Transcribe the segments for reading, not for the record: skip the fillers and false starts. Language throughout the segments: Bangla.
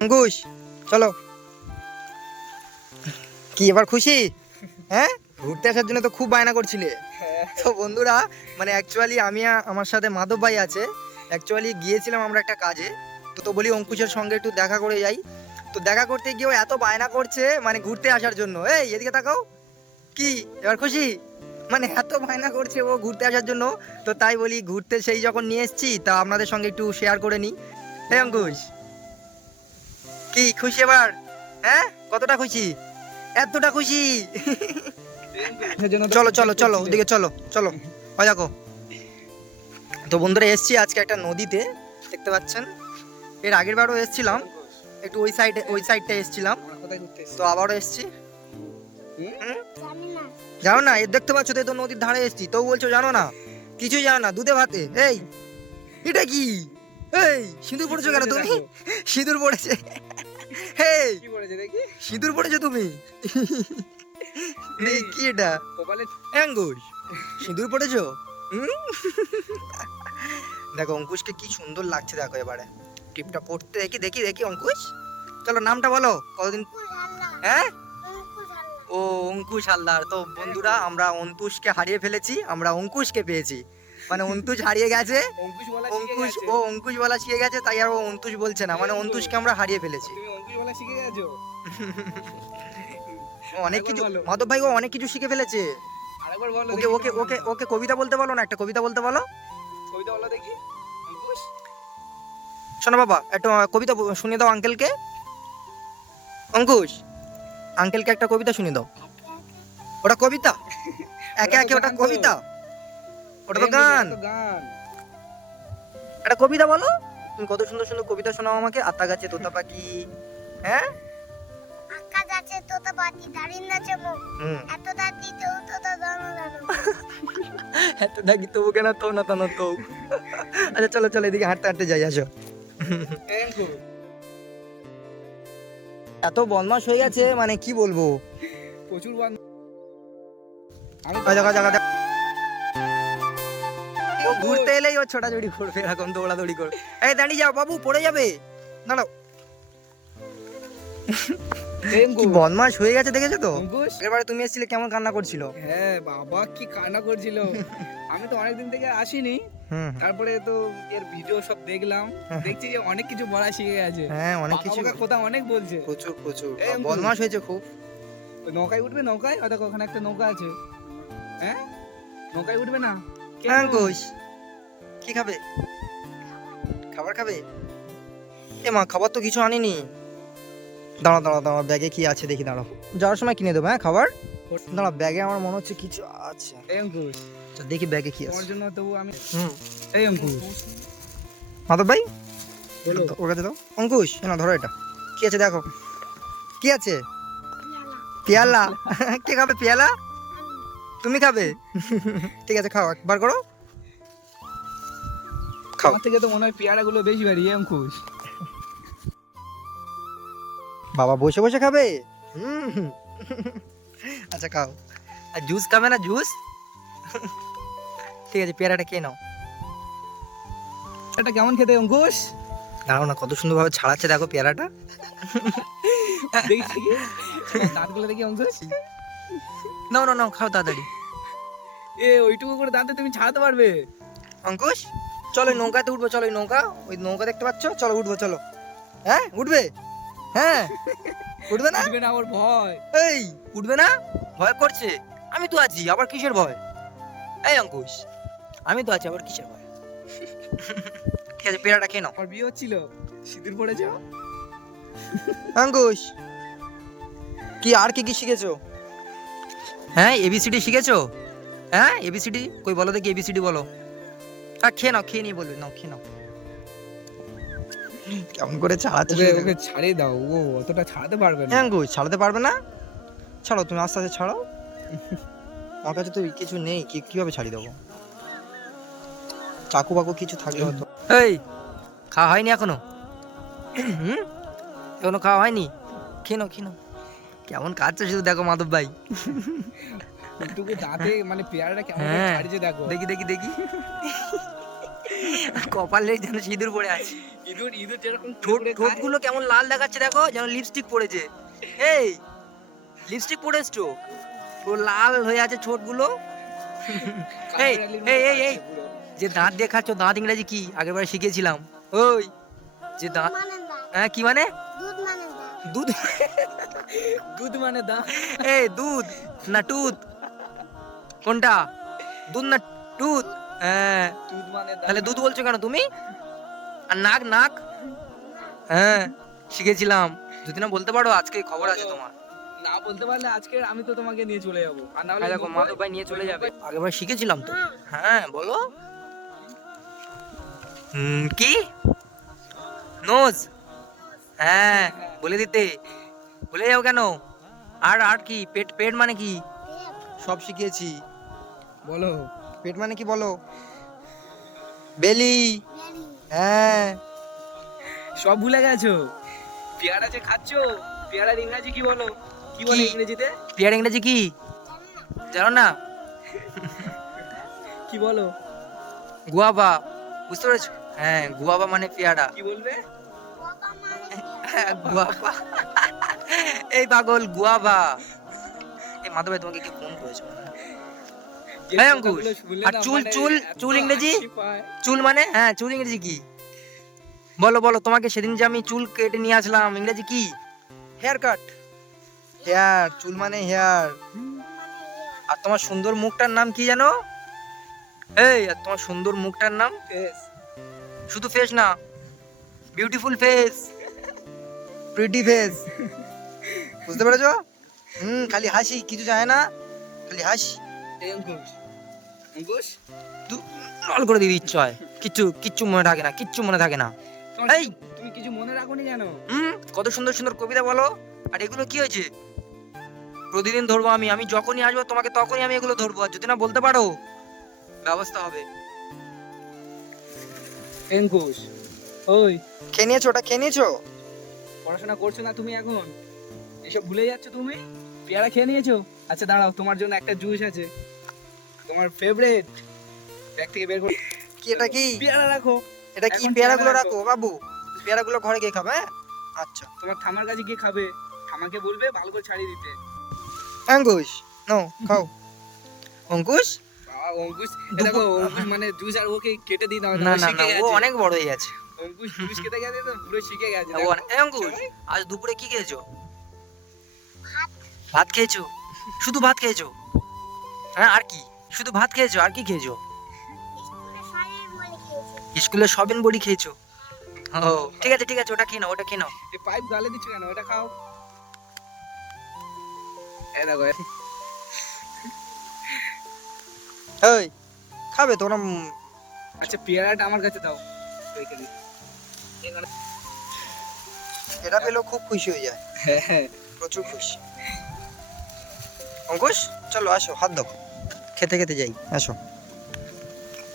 অঙ্কুশ চলো। কি এবার খুশি? হ্যাঁ, ঘুরতে আসার জন্য তো খুব বায়না করছিলে। তো বন্ধুরা, মানে অ্যাকচুয়ালি আমি আমার সাথে মাধব ভাই আছে। অ্যাকচুয়ালি গিয়েছিলাম আমরা একটা কাজে, তো বলি অঙ্কুশের সঙ্গে একটু দেখা করে যাই। তো দেখা করতে গিয়েও এত বায়না করছে মানে ঘুরতে আসার জন্য। এই এদিকে তাকাও, কি এবার খুশি? মানে এত বায়না করছে ও ঘুরতে আসার জন্য। তো তাই বলি ঘুরতে সেই যখন নিয়ে এসেছি তা আপনাদের সঙ্গে একটু শেয়ার করে নিই। এই অঙ্কুশ, কি খুশি এবার? হ্যাঁ, কতটা খুশি? এতটা খুশি? চলো চলো চলো ওদিকে চলো চলো। ওই দেখো, তো বন্ধুরা এসছি আজকে একটা নদীতে, দেখতে পাচ্ছেন। এর আগের বারও এসছিলাম, একটু ওই সাইডটা এসছিলাম, তো আবারও এসছি। জানো না, এর দেখতে পাচ্ছ তো, এই তো নদীর ধারে এসছি, তো বলছো জানো না, কিছুই জানো না, দুধে ভাতে। এই এটা কি? এই সিঁদুর পড়েছো কেন তুমি? সিঁদুর পড়েছে। এই সিঁদুর পড়েছো তুমি? কি এটা? অঙ্কুশ সিঁদুর পড়েছো? দেখো অঙ্কুশকে কি সুন্দর লাগছে, দেখো এবারে টিপটা পড়তে। দেখি দেখি দেখি অঙ্কুশ, চলো নামটা বলো, কতদিন? হ্যাঁ, ও অঙ্কুশ হালদার। তো বন্ধুরা, আমরা অঙ্কুশকে হারিয়ে ফেলেছি, আমরা অঙ্কুশকে পেয়েছি। মানে অন্তুষ হারিয়ে গেছে, অঙ্কুশ বলা শিখে গেছে, তাই আর ও অন্তুষ বলছে না, মানে অন্তুষকে আমরা হারিয়ে ফেলেছি। অনেক কিছু, মাধব ভাই ও অনেক কিছু শিখে ফেলেছে। ওকে ওকে ওকে ওকে কবিতা বলতে বলো না, একটা কবিতা বলতে বলো। কবিতা বলো দেখি। শোনো বাবা, একটা কবিতা শুনিয়ে দাও আঙ্কেলকে। অঙ্কুশ, আঙ্কেলকে একটা কবিতা শুনিয়ে দাও। ওটা কবিতা? একে একে ওটা কবিতা? ওটা তো গান। একটা কবিতা বলো। তুমি কত সুন্দর সুন্দর কবিতা শোনাও আমাকে। আতা গাছে তোতা পাখি, হ্যাঁ, আকাশ আছে তোতা পাখি, দাঁড়িয়ে আছে মুখ, এত দাঁতি তো তোতা দানো দানো, এত দেখি তবু কেন তো না তো না তো। আচ্ছা চলো চলো, এদিকে হাঁটতে হাঁটতে যাই, আসো। এত বদমাশ হয়ে গেছে, মানে কি বলবো, প্রচুর ঘুরতে এলেই ও ছোটাছুটি করবে, এরকম দৌড়াদৌড়ি করবে। এই দাঁড়িয়ে যাও বাবু, পড়ে যাবে, দাঁড়াও। কি বদমাশ হয়ে গেছে, দেখেছো তো? এবারে তুমি এসেছিলে কেমন কান্না করছিল। হ্যাঁ বাবা, কি কান্না করছিল। আমি তো অনেকদিন থেকে আসিনি, তারপরে তো এর ভিডিও সব দেখলাম, দেখছি যে অনেক কিছু বলা শিখে গেছে। হ্যাঁ, অনেক কিছু কথা অনেক বলছে, প্রচুর প্রচুর বদমাশ হয়েছে খুব। নৌকায় উঠবে? নৌকায় দেখো, ওখানে একটা নৌকা আছে। হ্যাঁ, নৌকায় উঠবে না? অঙ্কুশ কি খাবে? খাবার খাবে? এ মা, খাবার তো কিছু আনিনি। দাঁড়া দাঁড়া দাঁড়া, ব্যাগে কি আছে দেখি, দাঁড়াও, যাওয়ার সময় কিনে দেবো। হ্যাঁ খাবার, দাঁড়া, ব্যাগে আমার মনে হচ্ছে কিছু আছে। এই অঙ্কুশ, দেখি ব্যাগে কি আছে তোমার জন্য তবু আমি। এই অঙ্কুশ, মাধব ভাই বলো। ওর কাছে দাও। অঙ্কুশ না, ধরো এটা, কি আছে দেখো, কি আছে? পেয়ালা। কে খাবে পেয়ালা? তুমি খাবে? ঠিক আছে, খাও, একবার করো, খাও। আমার থেকে তো মনে হয় পেয়ারা গুলো বেশি বাড়ি। অঙ্কুশ, বাবা বসে বসে খাবে? আচ্ছা খাও। আর জুস খাবে না? জুস? ঠিক আছে, পেয়ারাটা খেয়ে নাও। এটা কেমন খেতে অঙ্কুশ? দাঁড়াও না, কত সুন্দর ভাবে ছাড়াচ্ছে দেখো পেয়ারাটা। দেখি দেখি, দাঁতগুলো দেখি অঙ্কুশ। নাও নাও নাও, খাও তাড়াতাড়ি। ওইটুকু করে দাঁতে তুমি ছাড়াতে পারবে? অঙ্কুশ চলো, ওই নৌকাতে উঠবো, চলো, ওই নৌকা দেখতে পাচ্ছ, চলো উঠবো, চলো। হ্যাঁ উঠবে? হ্যাঁ উঠবে না? উঠবে না, ওর ভয়। এই উঠবে না? ভয় করছে? আমি তো আছি, আবার কিসের ভয়? এই অঙ্কুশ, আমি তো আছি, আবার কিসের ভয়? ঠিক আছে, পেয়ারাটা খেয়ে নাও। আমার বিয়ে হচ্ছিল, সিঁদুর পড়েছ। অঙ্কুশ, কি আর কি কি শিখেছো? হ্যাঁ, এবিসিডি শিখেছো? হ্যাঁ এবিসিডি কই বলো দেখি, এবিসিডি বলো। আর খেয়ে নাও, খেয়ে নিয়ে বলবে, নাও খেয়ে নাও। কেমন করে ছাড়াচ্ছে? ওকে ছাড়িয়ে দাও, ও অতটা ছাড়াতে পারবে না। অঙ্কুশ ছাড়াতে পারবে না? ছাড়ো, তুমি আস্তে আস্তে ছাড়াও। আমার কাছে তো কিছু নেই, কিভাবে ছাড়িয়ে দেবো? চাকু বাকু কিছু থাকলে হতো। এই খাওয়া হয়নি এখনো? এখনো খাওয়া হয়নি? খেয়ে নাও খেয়ে নাও। কেমন কাটছে শুধু দেখো মাধব ভাই। একটুকু দাঁতে মানে পেয়ারাটা কেমন হ্যাঁ, ছাড়িয়ে দেখো। দেখি দেখি দেখি। কপালে যেন সিঁদুর পড়ে আছে। ইঁদুর ইঁদুর যেরকম ঠোঁট গুলো কেমন লাল দেখাচ্ছে দেখো, যেন লিপস্টিক পড়েছে। এই লিপস্টিক পড়েছো, পুরো লাল হয়ে আছে ঠোঁট গুলো। এই এই এই এই যে দাঁত দেখাচ্ছ, দাঁত ইংরেজি কি আগের বারে শিখেছিলাম? ওই যে দাঁত, মানে দাঁত, হ্যাঁ কি মানে? দুধ মানে দাঁত। দুধ? দুধ মানে দা। এই দুধ না টুথ, কোনটা? দুধ না টুথ? হ্যাঁ, দুধ মানে দা। তাহলে দুধ বলছো কেন তুমি? আর নাক, নাক? হ্যাঁ শিখেছিলাম, যদি না বলতে পারো আজকে খবর আছে তোমার। না বলতে পারলে আজকে আমি তো তোমাকে নিয়ে চলে যাবো, আর না হলে দেখো মাধব ভাই নিয়ে চলে যাবে, আগেরবার শিখেছিলাম তো। হ্যাঁ বলো। কি নোজ? হ্যাঁ বলে দিতে, বলে যাও কেন? আর আর কি পেট? পেট মানে কি? সব শিখিয়েছি। বলো। পেট মানে কি বলো? বেলি। বেরি, হ্যাঁ সব ভুলে গেছো। পেয়ারা যে খাচ্ছো, পেয়ারার ইংরেজি কি বলো? কি বলে কি? ইংরেজিতে? পেয়ার ইংরেজি কি জানো না? কি বলো? গুয়াভা, বুঝতে পেরেছো? হ্যাঁ গুয়াভা মানে পেয়ারা। কি বলবে? বাবা মানে হ্যাঁ, গুয়াভা। এই পাগল গুয়াভা। এই মাধব ভাই তোমাকে কি ফোন করেছে? যে হ্যাঁ, অঙ্কুশ। কথাগুলো শুনলে আর না চুল, মানে চুল, এত চুল ইংরেজি? হাসি পায়। চুল মানে? হ্যাঁ চুল ইংরেজি কি বলো বলো, তোমাকে সেদিন যে আমি চুল কেটে নিয়ে আসলাম ইংরেজি কি? Hair cut. হেয়ার, চুল মানে হেয়ার। আর তোমার সুন্দর মুখটার নাম কি জানো? এই আর তোমার সুন্দর মুখটার নাম? ফেস। শুধু ফেস না, বিউটিফুল ফেস, প্রিটি ফেস। বুঝতে পেরেছো? খালি হাসি, কিছু যায় না, খালি হাসি। এই অঙ্কুশ, অঙ্কুশ, লাল করে দিবি ইচ্ছা হয়, কিচ্ছু কিচ্ছু মনে থাকে না, কিচ্ছু মনে থাকে না। তোমার- এই তুমি কিছু মনে রাখোনি কেন? কত সুন্দর সুন্দর কবিতা বলো। আর এগুলো কি হয়েছে? প্রতিদিন ধরবো আমি, আমি যখনই আসবো তোমাকে তখনই আমি এগুলো ধরবো, আর যদি না বলতে পারো ব্যবস্থা হবে। অঙ্কুশ, ওই খেয়ে নিয়েছো? ওটা খেয়ে নিয়েছো? পড়াশোনা করছো না তুমি এখন? এসব ভুলে যাচ্ছ তুমি? পেয়ারা খেয়ে নিয়েছো? আচ্ছা দাঁড়াও, তোমার জন্য একটা জুস আছে, তোমার ফেভারিট, ব্যাগ থেকে বের করে। কি এটা কি? পেয়ারা রাখো। এটা কি? এখন পেয়ারাগুলো পেয়ারা রাখো বাবু, পেয়ারাগুলো ঘরে গিয়ে খাবে। হ্যাঁ আচ্ছা। তোমার ঠামার কাছে গিয়ে খাবে, ঠামাকে বলবে ভালো করে ছাড়িয়ে দিতে। অঙ্কুশ নো খাও। অঙ্কুশ অঙ্কুশ, এ দেখো অঙ্কুশ মানে জুস, আর ওকে কেটে দিই দাও, না ও না শিখে না, ও গেছে। অনেক বড় হয়ে গেছে। অঙ্কুশ জুস খেতে গেছে তো পুরো শিখে গেছে। ও দেখো। অনেক- এই অঙ্কুশ, আজ দুপুরে কি খেয়েছো? ভাত খেয়েছো? শুধু ভাত খেয়েছো? হ্যাঁ আর কি? শুধু ভাত খেয়েছো আর কি খেয়েছো? স্কুলে শাড়ির বলে খেয়েছি। স্কুলে সবিন বড়ি খেয়েছো? ও ঠিক আছে ঠিক আছে, ওটা খেয়ে নাও, ওটা খেয়ে নাও। এই পাইপ গালে দিচ্ছ কেন? ওটা খাও। এ দেখো এই খাবে তোমরা? আচ্ছা পেয়ারাটা আমার কাছে দাও, রেখে দিই। এটা পেলেও খুব খুশি হয়ে যায়, হ্যাঁ হ্যাঁ। প্রচুর খুশি। অঙ্কুশ চলো আসো, হাত দাও, খেতে খেতে যাই, আসো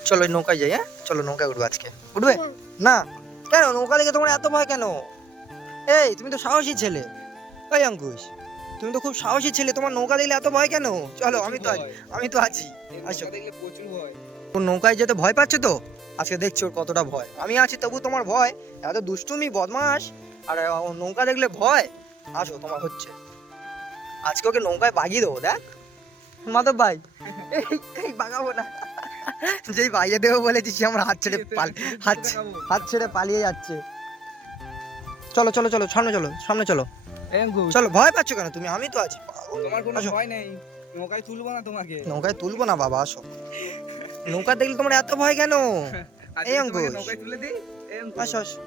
চলো এই নৌকায় যাই। হ্যাঁ চলো নৌকায় উঠবো আজকে। উঠবে না? কেন নৌকা দেখে তোমার এত ভয় কেন? এই তুমি তো সাহসী ছেলে। ওই অঙ্কুশ তুমি তো খুব সাহসী ছেলে, তোমার নৌকা দেখলে এত ভয় কেন? চলো আমি তো আছি, আমি তো আছি। এই আসো। নৌকা দেখলে প্রচুর ভয়। ওর নৌকায় যেতে ভয় পাচ্ছে তো, আজকে দেখছি ওর কতটা ভয়। আমি আছি তবু তোমার ভয়, এত দুষ্টুমি বদমাস, আর ও নৌকা দেখলে ভয়। আসো তোমার হচ্ছে, আজকে ওকে নৌকায় বাগিয়ে দেবো। দেখ মাধব ভাই, এই বাগাবো না, যেই বাইরে দেবো বলেছি সে আমার হাত ছেড়ে হাত ছেড়ে পালিয়ে যাচ্ছে। চলো চলো চলো সামনে চলো, সামনে চলো, এই অঙ্কুশ, চলো। ভয় পাচ্ছ কেন তুমি? আমি তো আছি। তোমার কোনো আসো। ভয় নেই, নৌকায় তুলবো না তোমাকে। নৌকায় তুলবো না বাবা, আসো। নৌকা দেখলে তোমার এত ভয় কেন? আজকে এই তোমাকে অঙ্কুশ। নৌকায় তুলে দিই। এই অঙ্কুশ, আসো আসো।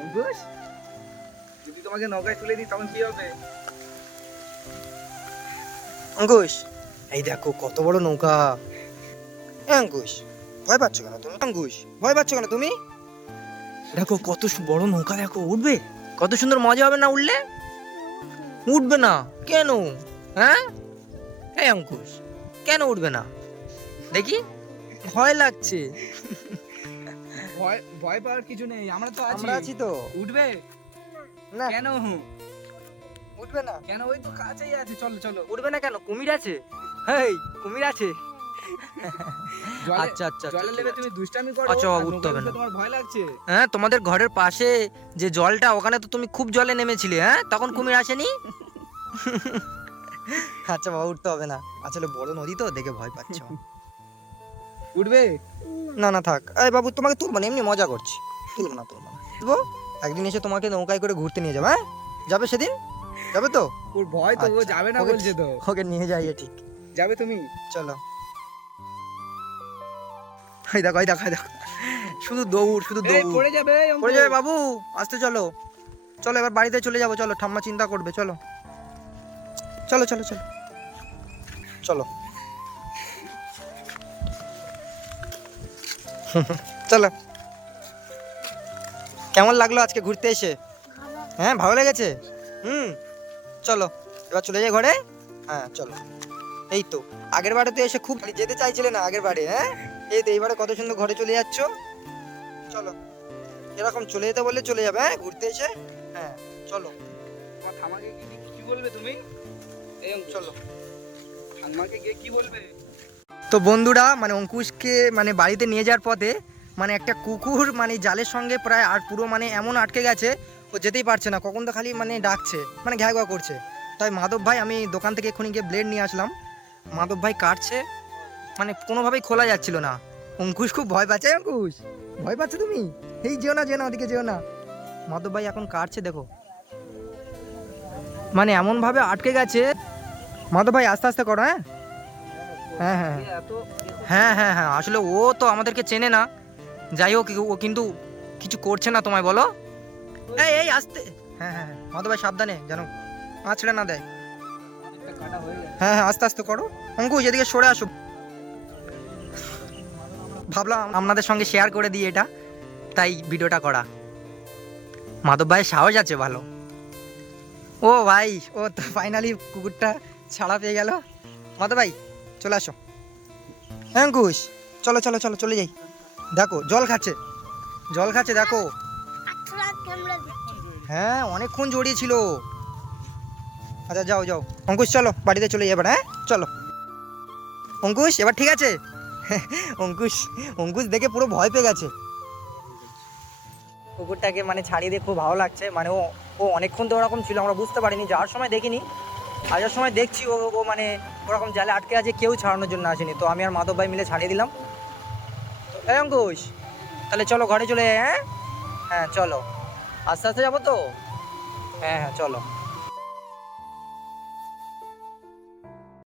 অঙ্কুশ, যদি তোমাকে নৌকায় তুলে দিই তখন কি হবে? অঙ্কুশ এই দেখো কত বড় নৌকা। এ অঙ্কুশ ভয় পাচ্ছ কেন তুমি? অঙ্কুশ ভয় পাচ্ছ কেন তুমি? দেখো কত বড় নৌকা, দেখো উঠবে, কত সুন্দর মজা হবে না উঠলে? উঠবে না কেন? হ্যাঁ এই অঙ্কুশ কেন উঠবে না? দেখি ভয় লাগছে। ভয় ভয় পাওয়ার কিছু নেই, আমরা তো আছি। আমরা আছি তো। উঠবে না কেন? উঠবে না। কেন? ওই তো কাছেই আছে, চলো চলো। উঠবে না কেন? কুমির আছে, এই কুমির আছে, আচ্ছা আচ্ছা আচ্ছা, জলে ঠিক নেবে আছে। তুমি দুষ্টামি করো, আচ্ছা, আর উঠতে হবে নৌকায় না। উঠতে তোমার ভয় লাগছে। হ্যাঁ, তোমাদের ঘরের পাশে যে জলটা, ওখানে তো তুমি খুব জলে নেমেছিলে, হ্যাঁ, তখন কুমির আসেনি? আচ্ছা বাবা, উঠতে হবে না, আসলে বড় নদী তো, দেখে ভয় পাচ্ছ। উঠবে? না না থাক, এই বাবু তোমাকে তুলবো না, এমনি মজা করছি, তুলবো না তুলবো না, তুলবো একদিন এসে তোমাকে নৌকায় করে ঘুরতে নিয়ে যাবো, হ্যাঁ? যাবে সেদিন? যাবে তো? ওর ভয় তো, ও আচ্ছা, যাবে না ওকে- বলছে তো। ওকে নিয়ে যাইয়ে ঠিক। যাবে তুমি? চলো। এই দেখো, এই দেখো, এই দেখো, শুধু দৌড়, শুধু এই দৌড়। পড়ে যাবে এই পড়ে অঙ্কুশ। যাবে বাবু, আসতে চলো। চলো এবার বাড়িতে চলে যাবো, চলো, ঠাম্মা চিন্তা করবে, চলো চলো চলো চলো চলো। চলো। কেমন লাগলো আজকে ঘুরতে এসে? ভালো। হ্যাঁ, ভালো লেগেছে? চলো এবার চলে যাই ঘরে। হ্যাঁ চলো। এই তো, আগের বারে তো এসে খুব যেতে চাইছিলে না আগের বারে, হ্যাঁ? এই তো এইবারে কত সুন্দর ঘরে চলে যাচ্ছ। চলো, এরকম চলে যেতে বললে চলে যাবে, হ্যাঁ, ঘুরতে এসে। হ্যাঁ চলো তোমার ঠামাকে কি বলবে তুমি? এই অঙ্কুশ, চলো। ঠাম্মাকে গিয়ে কি বলবে? তো বন্ধুরা, মানে অঙ্কুশকে মানে বাড়িতে নিয়ে যাওয়ার পথে মানে একটা কুকুর মানে জালের সঙ্গে প্রায় আর পুরো মানে এমন আটকে গেছে, ও যেতেই পারছে না, কখন তো খালি মানে ডাকছে, মানে ঘ্যা ঘ্যা করছে। তাই মাধব ভাই, আমি দোকান থেকে এক্ষুনি গিয়ে ব্লেড নিয়ে আসলাম, মাধব ভাই কাটছে, মানে কোনোভাবেই খোলা যাচ্ছিল না। অঙ্কুশ খুব ভয় পাচ্ছে। অঙ্কুশ, ভয় পাচ্ছ তুমি? এই যেও না, যেও না, ওদিকে যেও না। মাধব ভাই এখন কাটছে, দেখো, মানে এমনভাবে আটকে গেছে। মাধব ভাই আস্তে আস্তে করো, হ্যাঁ? হ্যাঁ হ্যাঁ এত হ্যাঁ হ্যাঁ হ্যাঁ, আসলে ও তো আমাদেরকে চেনে না, যাই হোক ও কিন্তু কিছু করছে না তোমায়, বলো। এই এই আস্তে, হ্যাঁ হ্যাঁ হ্যাঁ, মাধব ভাই সাবধানে যেন আছড়ে না দেয়। একটা কাটা হয়ে যাবে। হ্যাঁ হ্যাঁ, আস্তে আস্তে করো। অঙ্কুশ এদিকে সরে আসো। ভাবলাম আপনাদের সঙ্গে শেয়ার করে দিই এটা, তাই ভিডিওটা করা। মাধব ভাইয়ের সাহস আছে ভালো। ও ভাই, ও তো ফাইনালি কুকুরটা ছাড়া পেয়ে গেল। মাধব ভাই চলে আসো। হ্যাঁ অঙ্কুশ, চলো চলো চলো, চলে যাই। দেখো জল খাচ্ছে, জল খাচ্ছে, দেখো। আঠরা ক্যামেরা দিচ্ছে। হ্যাঁ, অনেকক্ষণ জড়িয়েছিল। আচ্ছা যাও যাও অঙ্কুশ, চলো বাড়িতে চলে যাবে, হ্যাঁ চলো। অঙ্কুশ এবার ঠিক আছে? অঙ্কুশ, অঙ্কুশ দেখে পুরো ভয় পেয়ে গেছে। কুকুরটাকে মানে ছাড়িয়ে দিয়ে খুব ভালো লাগছে, মানে ও ও অনেকক্ষণ তো ওরকম ছিল, আমরা বুঝতে পারিনি, যাওয়ার সময় দেখিনি, আসার সময় দেখছি ও ও মানে ওরকম জালে আটকে আছে, কেউ ছাড়ানোর জন্য আসেনি, তো আমি আর মাধব ভাই মিলে ছাড়িয়ে দিলাম। তো এই অঙ্কুশ, তাহলে চলো ঘরে চলে যাই, হ্যাঁ? হ্যাঁ চলো, আস্তে আস্তে যাবো তো। হ্যাঁ হ্যাঁ চলো।